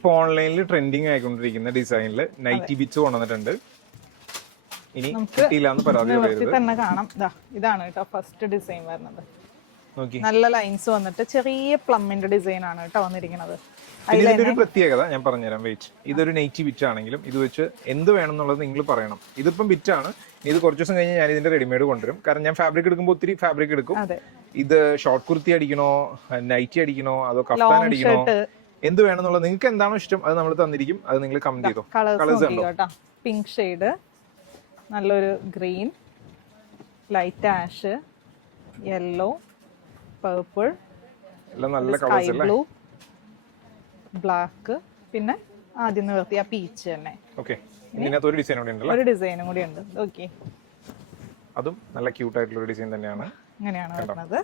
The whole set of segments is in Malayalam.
ഇപ്പൊ ഓൺലൈനിൽ ട്രെൻഡിങ് ആയിക്കൊണ്ടിരിക്കുന്ന ഡിസൈനിൽ നൈറ്റി ബിറ്റ്സ് കൊണ്ടുവന്നിട്ടുണ്ട്. ഇനി കിട്ടിയില്ലാന്ന് പരാതി പറയരുത്. തന്നെ കാണാം. ഇതാണ് കേട്ടോ ഫസ്റ്റ് ഡിസൈൻ വരുന്നത്. നോക്കി നല്ല ലൈൻസ് വന്നിട്ട് ചെറിയ പ്ലമ്മിന്റെ ഡിസൈൻ ആണ് കേട്ടോ വന്നിരിക്കുന്നത്. ഇതിന്റെ ഒരു പ്രത്യേകത ഞാൻ പറഞ്ഞുതരാം. വെയിറ്റ്, ഇതൊരു നൈറ്റി ബിറ്റ് ആണെങ്കിലും ഇത് വെച്ച് എന്ത് വേണം എന്നുള്ളത് നിങ്ങൾ പറയണം. ഇതിപ്പം ബിറ്റാണ്, ഇത് കുറച്ച് ദിവസം കഴിഞ്ഞ് ഞാൻ ഇതിന്റെ റെഡിമെയ്ഡ് കൊണ്ടുവരും. കാരണം ഞാൻ ഫാബ്രിക് എടുക്കുമ്പോൾ ഒത്തിരി ഫാബ്രിക് എടുക്കും. ഇത് ഷോർട്ട് കുർത്തി അടിക്കണോ, നൈറ്റി അടിക്കണോ, അതോ കഫ്താൻ അടിക്കണോ, എന്ത് വേണം എന്നുള്ളത് നിങ്ങൾക്ക് എന്താണോ ഇഷ്ടം അത് നമ്മൾ തന്നിരിക്കും. അത് നിങ്ങൾ കമന്റ് ചെയ്തോ. കളേഴ്സ് ഉണ്ടോ? പിങ്ക് ഷെയ്ഡ്, നല്ലൊരു green, light ash, yellow, purple, എല്ലാം നല്ല കളേഴ്സ് അല്ലേ? ബ്ലൂ, ബ്ലാക്ക്, പിന്നെ ആദ്യം നിർത്തിയ പീച്ച് തന്നെ. ഓക്കെ, ഇതിനകത്ത് ഒരു ഡിസൈൻ കൂടി ഉണ്ടല്ലോ. ഒരു ഡിസൈനും കൂടി ഉണ്ട്. ഓക്കെ, അതും നല്ല ക്യൂട്ട് ആയിട്ടുള്ള ഒരു ഡിസൈൻ തന്നെയാണ്. ഇങ്ങനെയാണ് വരുന്നത്.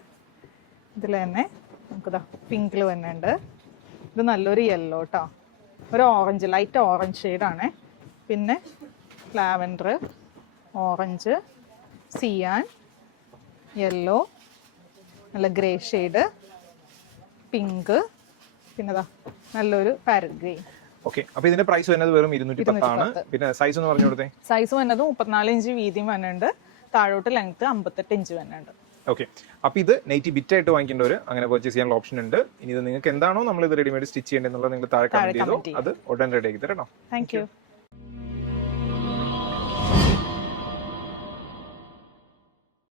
ഇതിൽ തന്നെ നമുക്ക് പിങ്കിൽ തന്നെ ഉണ്ട്. ഇത് നല്ലൊരു യെല്ലോ കേട്ടോ, ഒരു ഓറഞ്ച്, ലൈറ്റ് ഓറഞ്ച് ഷെയ്ഡാണ്. പിന്നെ ലാവൻഡർ, ഓറഞ്ച്, സിയാൻ, യെല്ലോ, നല്ല ഗ്രേ ഷെയ്ഡ്, പിങ്ക്, പിന്നെ നല്ലൊരു പാരറ്റ് ഗ്രീൻ. ഓക്കെ, അപ്പൊ ഇതിന്റെ പ്രൈസ് വരുന്നത് വെറും 210 ആണ്. പിന്നെ സൈസ് ഒന്ന് പറഞ്ഞു കൊടുത്തേ. സൈസ് വരുന്നത് 34 ഇഞ്ച് വീതിയും വരുന്നുണ്ട്, താഴോട്ട് ലെങ്ത് 58 ഇഞ്ച് വരുന്നുണ്ട്. ഓക്കെ, അപ്പൊ ഇത് നൈറ്റി ബിറ്റ് ആയിട്ട് വാങ്ങിക്കേണ്ടവർ അങ്ങനെ പർച്ചേസ് ചെയ്യാനുള്ള ഓപ്ഷൻ ഉണ്ട്. ഇനി ഇത് നിങ്ങൾക്ക് എന്താണോ നമ്മൾ ഇത് റെഡിമെയ്ഡ് സ്റ്റിച്ച് ചെയ്യേണ്ടതെന്നുള്ളത് നിങ്ങൾ താഴെ കമന്റ് ചെയ്തോ, അത് ഉടൻ റെഡി ആക്കി തരണം. Thank you.